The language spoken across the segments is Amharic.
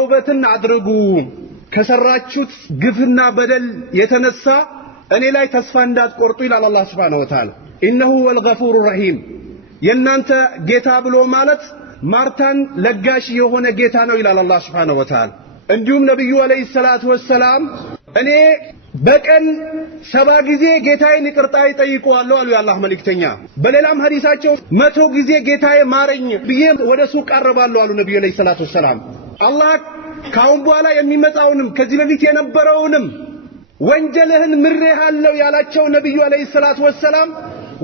ተውበትን አድርጉ ከሰራችሁት ግፍና በደል የተነሳ እኔ ላይ ተስፋ እንዳትቆርጡ ይላል አላህ Subhanahu Wa Ta'ala ኢነሁ ወልገፉሩ ረሂም የናንተ ጌታ ብሎ ማለት ማርታን ለጋሽ የሆነ ጌታ ነው ይላል አላህ Subhanahu Wa Ta'ala እንዲሁም ነብዩ አለይሂ ሰላቱ ወሰላም እኔ በቀን 7 ጊዜ ጌታዬን ይቅርታ ይጠይቀዋለሁ አሉ የአላህ መልእክተኛ በሌላም ሐዲሳቸው 100 ጊዜ ጌታዬ ማረኝ ብዬ ወደሱ ቀርባለሁ አሉ ነብዩ አለይሂ ሰላቱ ወሰላም አላህ ካሁን በኋላ የሚመጣውንም ከዚህ በፊት የነበረውንም ወንጀልህን ምሬሃለሁ ያላቸው ነብዩ አለይሂ ሰላቱ ወሰላም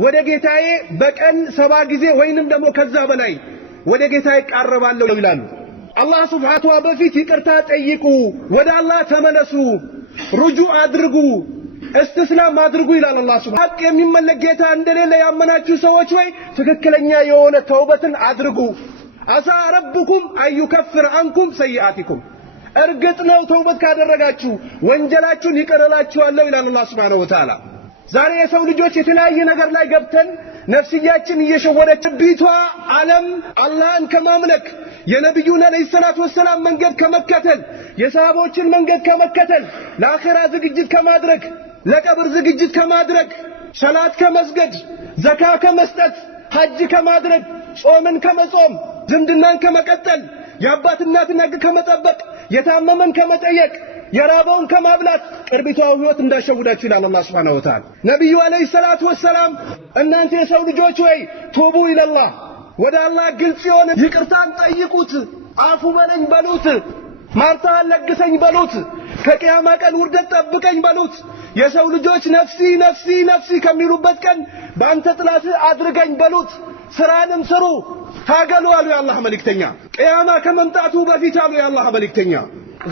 ወደ ጌታዬ በቀን 7 ጊዜ ወይንም ደግሞ ከዛ በላይ ወደ ጌታዬ ቀርባለሁ ይላሉ አላህ Subhanahu Wa በፊት ይቅርታ ጠይቁ ወደ አላህ ተመለሱ ሩጁዕ አድርጉ استسلام አድርጉ ይላል አላህ Subhanahu ሐቅ የሚመለክ ጌታ እንደሌለ ያመናችሁ ሰዎች ወይ ትክክለኛ የሆነ ተውበትን አድርጉ አሳ ረብኩም አዩከፍር አንኩም ሰይአቲኩም እርግጥ ነው ተውበት ካደረጋችሁ ወንጀላችሁን ይቀርላችኋል ይላል አላህ Subhanahu Wa Ta'ala ዛሬ የሰው ልጆች የተለያየ ነገር ላይ ገብተን ነፍስያችን እየሸወደች ቢቷ ዓለም አላህን ከማምለክ የነብዩን አለይሂ ሰላቱ ወሰላም መንገድ ከመከተል የሰሃቦችን መንገድ ከመከተል ለአኺራ ዝግጅት ከማድረግ ለቀብር ዝግጅት ከማድረግ ሰላት ከመስገድ ዘካ ከመስጠት ሐጅ ከማድረግ ጾምን ከመጾም ዝምድናን ከመቀጠል የአባት እናትን ሕግ ከመጠበቅ የታመመን ከመጠየቅ የራበውን ከማብላት ቅርቢቷ ህይወት እንዳሸውዳችሁ ይላል አላህ Subhanahu Wa Ta'ala ነብዩ አለይሂ ሰላቱ ወሰላም እናንተ የሰው ልጆች ወይ ቱቡ ኢላላህ ወደ አላህ ግልጽ የሆነ ይቅርታን ጠይቁት አፉ በለኝ በሉት ማርታን ለግሰኝ በሉት ከቂያማ ቀን ውርደት ጠብቀኝ በሉት የሰው ልጆች ነፍሲ ነፍሲ ነፍሲ ከሚሉበት ቀን በአንተ ጥላት አድርገኝ በሉት ስራንም ስሩ ታገሉ አሉ የአላህ መልእክተኛ ቂያማ ከመምጣቱ በፊት አሉ የአላህ መልእክተኛ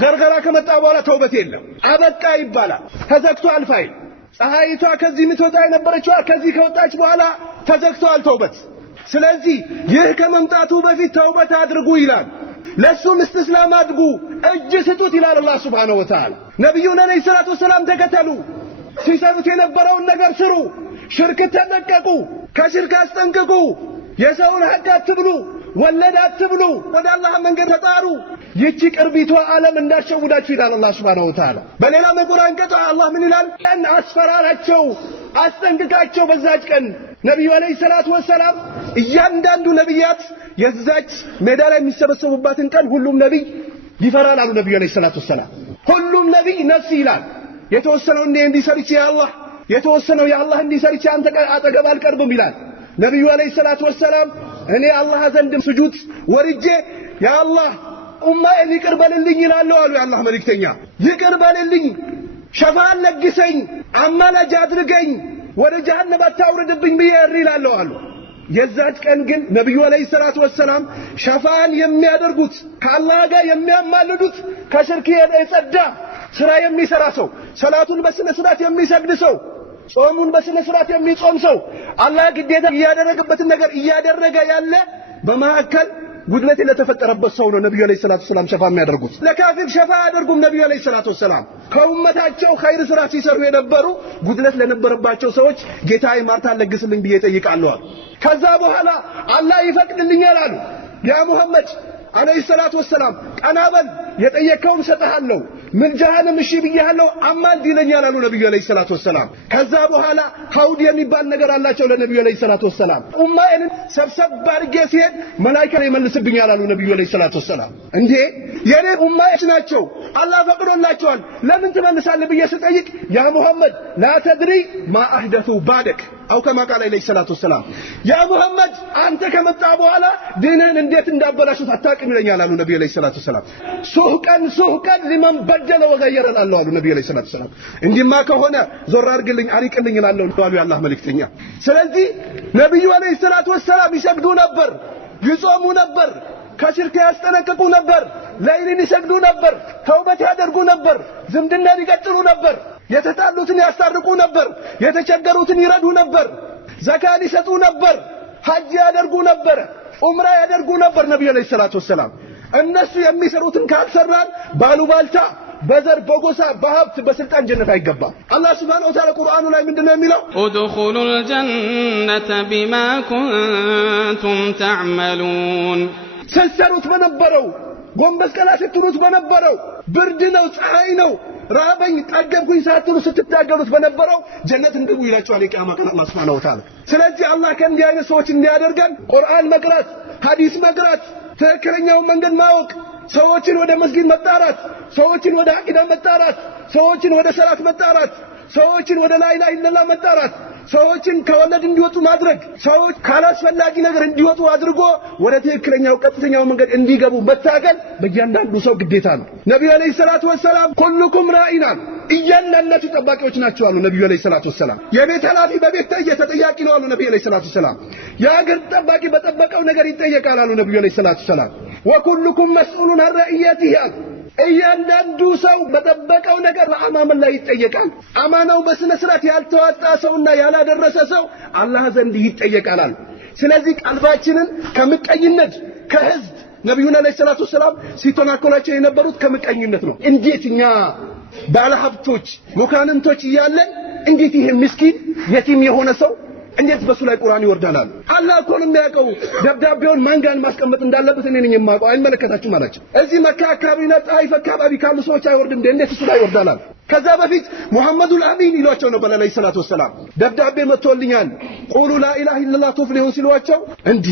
ገርገራ ከመጣ በኋላ ተውበት የለም አበቃ ይባላል ተዘግቷል ፋይል ፀሐይቷ ከዚህ ምትወጣ የነበረችው ከዚህ ከወጣች በኋላ ተዘግቷል ተውበት ስለዚህ ይህ ከመምጣቱ በፊት ተውበት አድርጉ ይላል ለሱም استسلام አድርጉ እጅ ስጡት ይላል አላህ Subhanahu Wa Ta'ala ነብዩን አለይሂ ሰላቱ ወሰላም ተከተሉ ሲሰሩት የነበረውን ነገር ስሩ ሽርክ ተጠንቀቁ ከሽርክ አስጠንቅቁ የሰውን ሐቅ አትብሉ ወለድ አትብሉ ወደ አላህ መንገድ ተጣሩ ይቺ ቅርቢቷ ዓለም እንዳሸውዳችሁ ይላል አላህ Subhanahu Wa Ta'ala በሌላ መቁራን ቀጣ አላህ ምን ይላል አስፈራራቸው አስጠንቅቃቸው በዛች ቀን ነብዩ አለይሂ ሰላቱ ወሰላም እያንዳንዱ ነብያት የዛች ሜዳ ላይ የሚሰበሰቡባትን ቀን ሁሉም ነብይ ይፈራል አሉ ነብዩ አለይሂ ሰላቱ ወሰላም ሁሉም ነብይ ነፍስ ይላል የተወሰነው እንዲሰርች ያአላህ የተወሰነው ያአላህ እንዲሰርች አንተ አጠገብ አልቀርብም ይላል ነብዩ አለይሂ ሰላቱ ወሰላም እኔ አላህ ዘንድ ስጁድ ወርጄ ያአላህ ኡማዬን ይቅር በልልኝ ይላሉ አሉ የአላህ መልእክተኛ ይቅር በልልኝ ሸፋዓት ለግሰኝ አማላጅ አድርገኝ ወደ ጀሃነም አታውርድብኝ ብዬ ይላሉ አሉ የዛች ቀን ግን ነብዩ አለይሂ ሰላቱ ወሰላም ሸፋዓን የሚያደርጉት ከአላህ ጋር የሚያማልዱት ከሽርክ የጸዳ ስራ የሚሰራ ሰው ሰላቱን በስነ ስርዓት የሚሰግድ ሰው ጾሙን በስነ ስርዓት የሚጾም ሰው አላህ ግዴታ ያደረገበትን ነገር ያደረገ ያለ በማከል ጉድለት ለተፈጠረበት ሰው ነው ነብዩ አለይሂ ሰላቱ ወሰላም ሸፋዓ የሚያደርጉት ለካፊር ሸፋዓ ያደርጉም ነብዩ አለይሂ ሰላቱ ወሰላም ከኡመታቸው ኸይር ስራ ሲሰሩ የነበሩ ጉድለት ለነበረባቸው ሰዎች ጌታዬ ማርታን ለግስልኝ ብዬ ጠይቃለሁ ከዛ በኋላ አላህ ይፈቅድልኛል አሉ ያ ሙሐመድ አለይሂ ሰላቱ ወሰላም ቀናበል የጠየቀውን ሰጣለሁ ምልጃህንም እሺ ብያለሁ አማልድ ይለኛል አሉ ነብዩ አለይሂ ሰላቱ ወሰላም ከዛ በኋላ ሐውድ የሚባል ነገር አላቸው ለነብዩ አለይሂ ሰላቱ ወሰላም ኡማዬን ሰብሰብ አድርጌ ሲሄድ መላእክት ይመልስብኛል አሉ ነብዩ አለይሂ ሰላቱ ወሰላም እንዴ የኔ ኡማዬች ናቸው አላህ ፈቅዶላቸዋል ለምን ትመልሳለህ ብዬ ስጠይቅ ያ ሙሐመድ ላ ተድሪ ማ አህደቱ ባደክ አው ከማ ቃል አለይሂ ሰላቱ ወሰላም ያ ሙሐመድ አንተ ከመጣ በኋላ ዲንን እንዴት እንዳበላሹት አታውቅም ይለኛል አሉ ነብዩ አለይሂ ሰላቱ ወሰላም ሱህቀን ሊመን በደለ ወገየረ አሉ ነብዩ አለይሂ ሰላቱ ወሰላም እንዲማ ከሆነ ዞር አድርግልኝ አሪቅልኝ ይላሉ አሉ የአላህ መልእክተኛ ስለዚህ ነብዩ አለይሂ ሰላቱ ወሰላም ይሰግዱ ነበር ይጾሙ ነበር ከሽርክ ያስጠነቅቁ ነበር ለይልን ይሰግዱ ነበር ተውበት ያደርጉ ነበር ዝምድናን ይቀጥሉ ነበር የተጣሉትን ያስታርቁ ነበር የተቸገሩትን ይረዱ ነበር ዘካት ይሰጡ ነበር ሐጅ ያደርጉ ነበር ዑምራ ያደርጉ ነበር ነብዩ አለይሂ ሰላቱ ወሰላም እነሱ የሚሰሩትን ካልሰራን ባሉባልታ በዘር በጎሳ በሀብት በስልጣን ጀነት አይገባም አላህ Subhanahu Wa Ta'ala ቁርአኑ ላይ ምንድነው የሚለው ادخلوا الجنة بما كنتم تعملون ሰሰሩት በነበረው ጎንበስ ቀና ስትሉት በነበረው ብርድ ነው ፀሐይ ነው ራበኝ ጠገብኩኝ ሳትሉ ስትታገሉት በነበረው ጀነት እንግቡ ይላችኋል የቂያማ ቀን አላህ Subhanahu Wa Ta'ala። ስለዚህ አላህ ከእንዲህ አይነት ሰዎች እንዲያደርገን ቁርአን መቅራት ሐዲስ መቅራት ትክክለኛውን መንገድ ማወቅ ሰዎችን ወደ መስጊድ መጣራት ሰዎችን ወደ አቂዳ መጣራት ሰዎችን ወደ ሰላት መጣራት ሰዎችን ወደ ላ ኢላሃ ኢላላህ መጣራት ሰዎችን ከወለድ እንዲወጡ ማድረግ ሰዎች ካላስፈላጊ ነገር እንዲወጡ አድርጎ ወደ ትክክለኛው ቀጥተኛው መንገድ እንዲገቡ መታገል በእያንዳንዱ ሰው ግዴታ ነው። ነብዩ አለይሂ ሰላቱ ወሰለም ኩልኩም ራኢና እያንዳንዳችሁ ጠባቂዎች ናቸው አሉ ነብዩ አለይሂ ሰላቱ ወሰለም። የቤት ኃላፊ በቤት ተጠያቂ ነው አሉ ነብዩ አለይሂ ሰላቱ ወሰለም። የአገር ጠባቂ በጠበቀው ነገር ይጠየቃል አሉ ነብዩ አለይሂ ሰላቱ ወሰለም። ወኩልኩም መስኡሉን አን ረኢየቲሂ እያንዳንዱ ሰው በጠበቀው ነገር ለአማመን ላይ ይጠየቃል። አማናው በስነ ስርዓት ያልተዋጣ ሰውና ያላደረሰ ሰው አላህ ዘንድ ይጠየቃል። ስለዚህ ቀልባችንን ከምቀኝነት ከህዝብ ነብዩና አለይሂ ሰላቱ ሰላም ሲተናኮላቸው የነበሩት ከምቀኝነት ነው። እንዴት እኛ ባለሀብቶች መካንንቶች እያለን እንዴት ይሄ ምስኪን የቲም የሆነ ሰው እንዴት በሱ ላይ ቁርአን ይወርዳል? አላህ እኮ ነው የሚያውቀው ደብዳቤውን ማን ጋር ማስቀመጥ እንዳለበት እኔ ነኝ የማውቀው አይመለከታችሁም አላቸው። እዚህ መካ አካባቢና ጣይፍ አካባቢ ካሉ ሰዎች አይወርድም እንዴት እሱ ላይ ይወርዳል? ከዛ በፊት ሙሐመዱል አሚን ይሏቸው ነበር አለይሂ ሰላቱ ወሰለም። ደብዳቤ መጥቶልኛል ቁሉ ላ ኢላሃ ኢላላህ ቱፍሊሁ ሲሏቸው እንዴ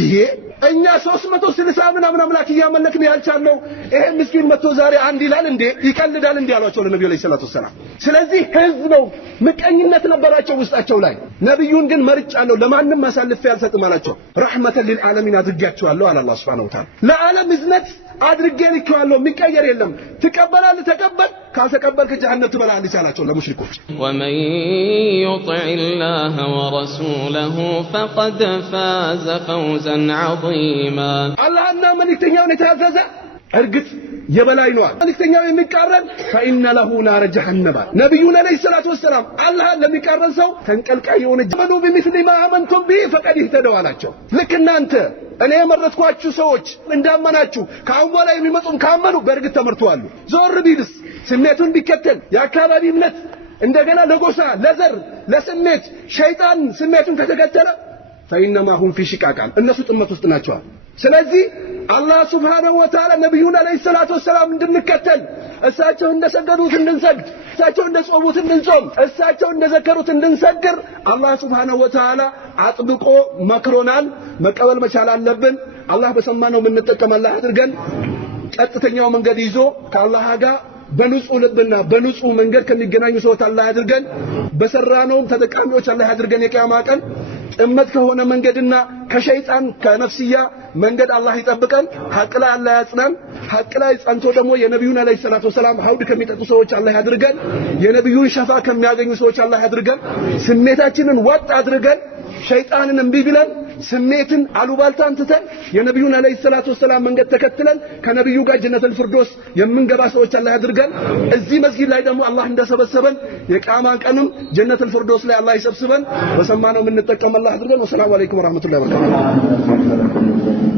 እኛ 360 ምናምን አምላክ እያመለክን ያልቻለው ይሄ ምስኪን መጥቶ ዛሬ አንድ ይላል እንዴ ይቀልዳል እንዴ አሏቸው ለነብዩ አለይሂ ሰላቱ ወሰለም። ስለዚህ ህዝብ ነው ምቀኝነት ነበራቸው ውስጣቸው ላይ። ነብዩን ግን መርጫለሁ ለማንም አሳልፌ አልሰጥም አላቸው። ረህመተን ሊልዓለሚን አድርጋቸዋለሁ አለ አላህ Subhanahu Wa Ta'ala። ለዓለም እዝነት አድርጌልካለሁ የሚቀየር የለም። ትቀበላለህ ተቀበል ካልተቀበልክ ጀሃነም ትበላለህ አላቸው ለሙሽሪኮች። ወመን ዩጢዕላህ ወረሱለሁ ፈቀድ ፋዘ ፈውዘን ዐዚማ። አላህና መልእክተኛውን የታዘዘ እርግጥ የበላይ ነው። መልእክተኛው የሚቃረን ፈኢነ ለሁ ናረ ጀሃነም። ነብዩና አለይሂ ሰላቱ ወሰለም አላህ ለሚቃረን ሰው ተንቀልቃይ የሆነ ጀመኑ በሚስሊ ማ አመንቱም ቢ ፈቀድ ይህተደው አላቸው። ልክ እናንተ እኔ የመረጥኳችሁ ሰዎች እንዳመናችሁ ከአሁን በኋላ የሚመጡም ካመኑ በእርግጥ ተመርተዋል። ዞር ቢልስ ስሜቱን ቢከተል የአካባቢ እምነት እንደገና ለጎሳ ለዘር ለስሜት ሸይጣን ስሜቱን ከተከተለ ፈኢነማ ሁም ፊ ሽቃቃን እነሱ ጥመት ውስጥ ናቸው። ስለዚህ አላህ Subhanahu Wa Ta'ala ነብዩን አለይሂ ሰላቱ ወሰለም እንድንከተል እሳቸው እንደሰገዱት እንድንሰግድ እሳቸው እንደጾሙት እንድንጾም እሳቸው እንደዘከሩት እንድንሰግር አላህ Subhanahu Wa Ta'ala አጥብቆ መክሮናል። መቀበል መቻል አለብን። አላህ በሰማነው የምንጠቀም አላህ አድርገን ቀጥተኛው መንገድ ይዞ ከአላህ ጋር በንጹህ ልብና በንጹህ መንገድ ከሚገናኙ ሰዎች አላህ አድርገን በሰራነው ተጠቃሚዎች አላህ አድርገን የቂያማ ቀን ጥመት ከሆነ መንገድና ከሸይጣን ከነፍስያ መንገድ አላህ ይጠብቀን። ሐቅ ላይ አላህ ያጽናን። ሐቅ ላይ ጸንቶ ደግሞ የነብዩን አለይሂ ሰላቱ ወሰለም ሐውድ ከሚጠጡ ሰዎች አላህ ያድርገን። የነብዩን ሸፋ ከሚያገኙ ሰዎች አላህ ያድርገን። ስሜታችንን ወጥ አድርገን ሸይጣንን እምቢ ብለን ስሜትን አሉባልታን ትተን የነብዩን አለይሂ ሰላቱ ወሰለም መንገድ ተከትለን ከነብዩ ጋር ጀነቱል ፊርዶስ የምንገባ ሰዎች አላህ ያድርገን። እዚህ መስጊድ ላይ ደግሞ አላህ እንደሰበሰበን የቂያማ ቀንም ጀነቱል ፊርዶስ ላይ አላህ ይሰብስበን። በሰማነው የምንጠቀም አላህ ያድርገን። ወሰላሙ አለይኩም ወራህመቱላሂ ወበረካቱሁ።